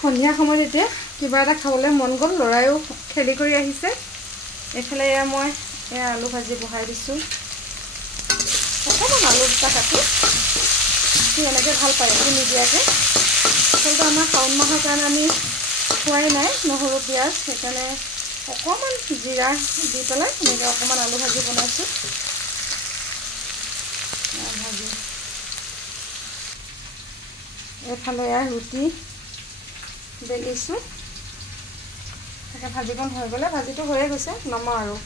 সন্ধিয়া সময়ত এতিয়া কিবা এটা খাবলৈ মন গ'ল ল'ৰায়ো খেলি কৰি আহিছে এফালে এয়া মই এয়া আলু ভাজি বহাই দিছোঁ অকণমান আলু দুটা কাটি সি এনেকৈ ভাল পায় একো নিদিয়াকৈ আচলতে আমাৰ শাওণ মাহৰ কাৰণে আমি খোৱাই নাই নহৰু পিঁয়াজ সেইকাৰণে অকণমান জিৰা দি পেলাই এনেকৈ অকণমান আলু ভাজি বনাইছোঁ ভাজি এইফালে এয়া ৰুটি বেলিছোঁ তাকে ভাজিকণ হৈ গ'লে ভাজিটো হৈয়ে গৈছে নমাওঁ আৰু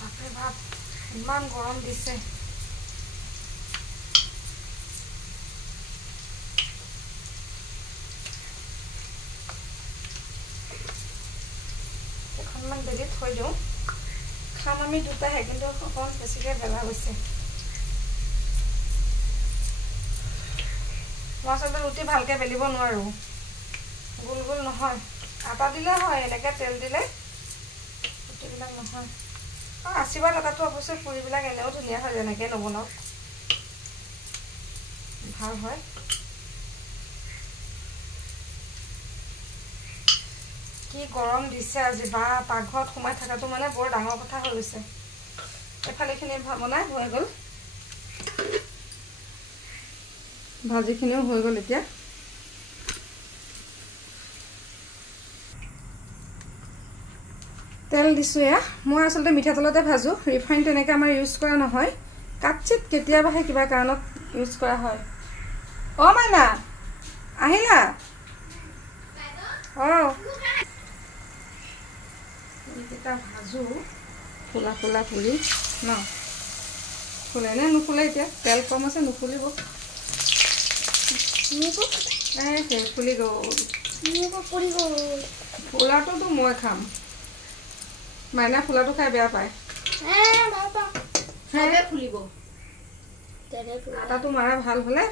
বাপৰে বাপ ইমান গৰম দিছে এখনমান বেলি থৈ দিওঁ খাম আমি দুটাহে কিন্তু অকণমান বেছিকৈ বেলা গৈছে মই আচলতে ৰুটি ভালকৈ বেলিব নোৱাৰোঁ গোল গোল নহয় আটা দিলে হয় এনেকৈ তেল দিলে ৰুটিবিলাক নহয় আৰু আশীৰ্বাদ আটাটো অৱশ্যে পুৰিবিলাক এনেও ধুনীয়া হয় যেনেকৈ নবনাওক ভাল হয় কি গৰম দিছে আজি বা পাকঘৰত সোমাই থকাটো মানে বৰ ডাঙৰ কথা হৈ গৈছে এফালেখিনি বনাই হৈ গ'ল ভাজিখিনিও হৈ গ'ল এতিয়া তেল দিছোঁ এয়া মই আচলতে মিঠাতেলতে ভাজোঁ ৰিফাইন তেনেকৈ আমাৰ ইউজ কৰা নহয় কাটচিত কেতিয়াবাহে কিবা কাৰণত ইউজ কৰা হয় অ' মাইনা আহিলা অঁ এইকেইটা ভাজোঁ ফুলা ফুলা ফুলি ন ফুলে নে নুফুলে এতিয়া তেল কম আছে নুফুলিব ফুলি গ'ল ফুলাটোতো মই খাম মাইনা ফুলাটো খাই বেয়া পায় ফুলিব আটাটো মাৰা ভাল হ'লে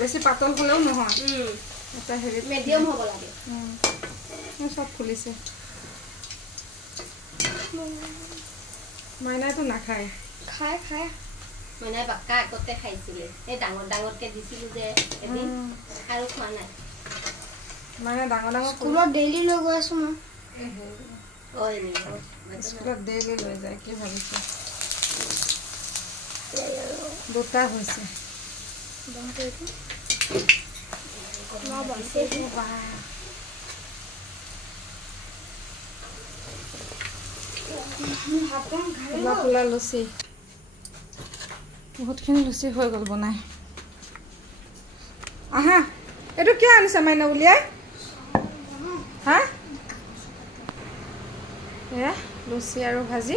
বেছি পাতল হ'লেও নহয় এটা হেৰি মিডিয়াম হ'ব লাগে চব ফুলিছে মাইনাইতো নাখায় খায় খায় মানে বাক্কা আগতে খাইছিলে এই ডাঙৰ ডাঙৰকৈ দিছিলোঁ যে এদিন আৰু খোৱা নাই মানে ডাঙৰ ডাঙৰ স্কুলত ডেইলি লৈ গৈ আছোঁ মই স্কুলত ডেইলি লৈ যায় কি ভাবিছে দুটা হৈছে ফুলা ফুলা লুচি বহুতখিনি লুচি হৈ গ'ল বনাই আহা এইটো কিয় আনিছা মাইনা উলিয়াই হা এয়া লুচি আৰু ভাজি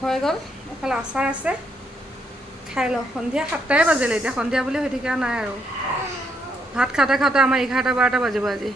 হৈ গ'ল এফালে আচাৰ আছে খাই লওঁ সন্ধিয়া 7টাই বাজিলে এতিয়া সন্ধিয়া বুলি হৈ থকা নাই আৰু ভাত খাওঁতে খাওঁতে আমাৰ 11-12 বাজিব আজি